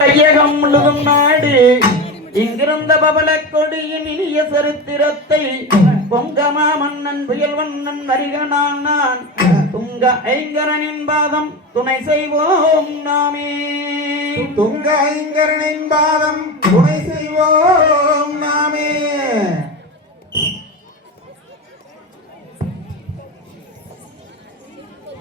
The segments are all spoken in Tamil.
ஐயகம் முழுதும் நாடு இங்கிருந்த பவள கொடியின் இனிய சரித்திரத்தை பொங்கமா மன்னன் புயல் வண்ணன் வருகனான் நான் துங்க ஐங்கரனின் பாதம் துணை செய்வோம் நாமே. துங்க ஐங்கரனின் பாதம் துணை செய்வோம் நாமே.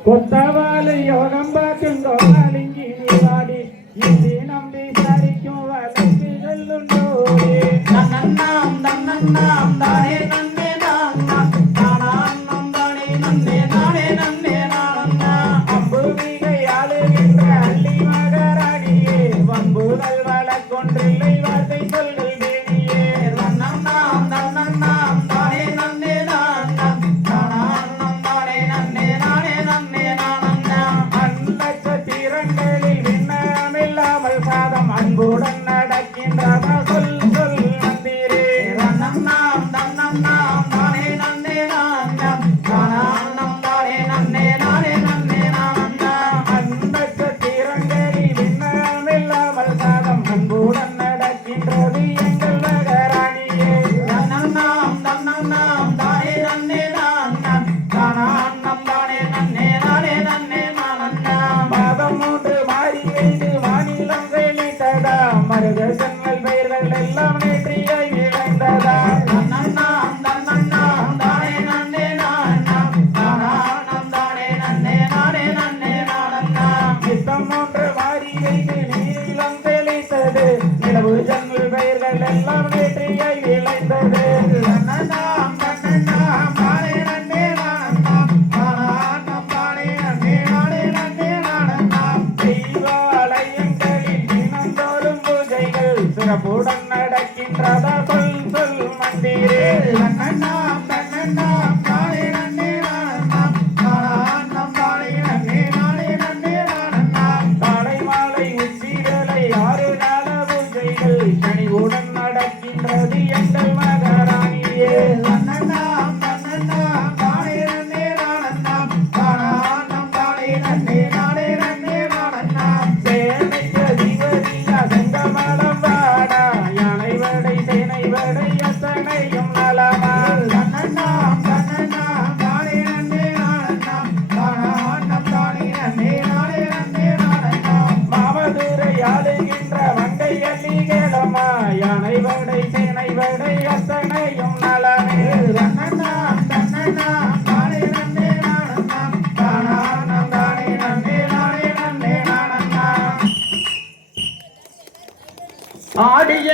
கொத்தவாலை யோகம் பார்க்கும் கோமாலிங்கி வாடி இந்தி நம்பி சாரிக்கும் வளர்ச்சி சொல்லுண்டோரே. நன்னண்ணாம் நன்னண்ணாம் தானே நன்னே நான்னாம் தானான்னம் தானே நன்னே நானே நன்னே நானண்ணா. அம்புவிகை ஆளுகின்ற அள்ளி மகாராணியே வம்புதல் வழக்கொன்றில்லை வார்த்தை சொல்கள் வேணியே. நன்னண்ணாம் நன்னண்ணாம் தானே நன்னே நான்னாம் தானான்னம் தானே நன்னே நானே நன்னே நானண்ணா. அந்நட்சத்திரங்களில் விண்ணமில்லாமல் சாதம் அன்புடன் நடக்கின்றன சொல் சொல் மந்திரே. நன்னண்ணாம் நன்னண்ணாம் தானே நன்னே நான்னாம் தானான்னம் தானே நன்னே நானே நன்னே நானண்ணா. அந்நட்சத்திரங்களில் விண்ணமில்லாமல் சாதம் அன்புடன் நடக்கின்றது எங்கள் மகாராணியே. நன்னண்ணாம் நன்னண்ணாம் தானே நன்னே நான்னாம் தானான்னம் தானே நன்னே நானே நன்னே நானண்ணா. மாதம் 3 மாறி வைத்து மாநிலம் வெளியிட்டதா மருக சென்னல் பெயர்கள் எல்லாம் நேற்றியாய் விளைந்ததா. நன்னண்ணாம் நன்னண்ணாம் தானே நன்னே நான்னாம் தானான்னம் தானே நன்னே நானே நன்னே நானண்ணா. நித்தம் 3 மாறி வைத்து நீலம் தெளித்தது நிலவு சென்னல் பெயர்கள் எல்லாம் நேற்றியாய் விளைந்தது. நன்னண்ணாம் நன்னண்ணாம் தானே நன்னே நான்னாம் தானான்னம் தானே நன்னே நானே நன்னே நானண்ணா. தெய்வாலயங்களில் தினந்தோறும் பூஜைகள் சிறப்புடன் நடக்கின்றதா சொல் சொல் மந்திரே. நன்னண்ணாம் நன்னண்ணாம் தானே நன்னே நான்னாம் தானான்னம் தானே நன்னே நானே நன்னே நானண்ணா. காலை மாலை உச்சிகளை 6 கால பூஜைகள் கனிவுடன் நடக்கின்றது எங்கள் மகாராணியே. நன்னண்ணாம் நன்னண்ணாம் தானே நன்னே நானண்ணாம் தானான்னம் தானே நன்னே நானே நன்னே நானண்ணா. சேனைக்கு அதிபதியா செங்கமலம் வாடா யானை வடை சேனை வடை அத்தனையும் நலமா. நன்னண்ணாம் நன்னண்ணாம் தானே நன்னே நானண்ணாம் தானான்னம் தானே நன்னே நானே நன்னே நானண்ணா. மாமதுரை ஆளுகின்ற மங்கை அள்ளிகளமா யானை வடை சேனை வடை அத்தனையும் நலமே. நன்னண்ணாம் நன்னண்ணாம் தானே நன்னே நானண்ணாம் தானான்னம் தானே நன்னே நானே நன்னே நானண்ணா. ஆடிய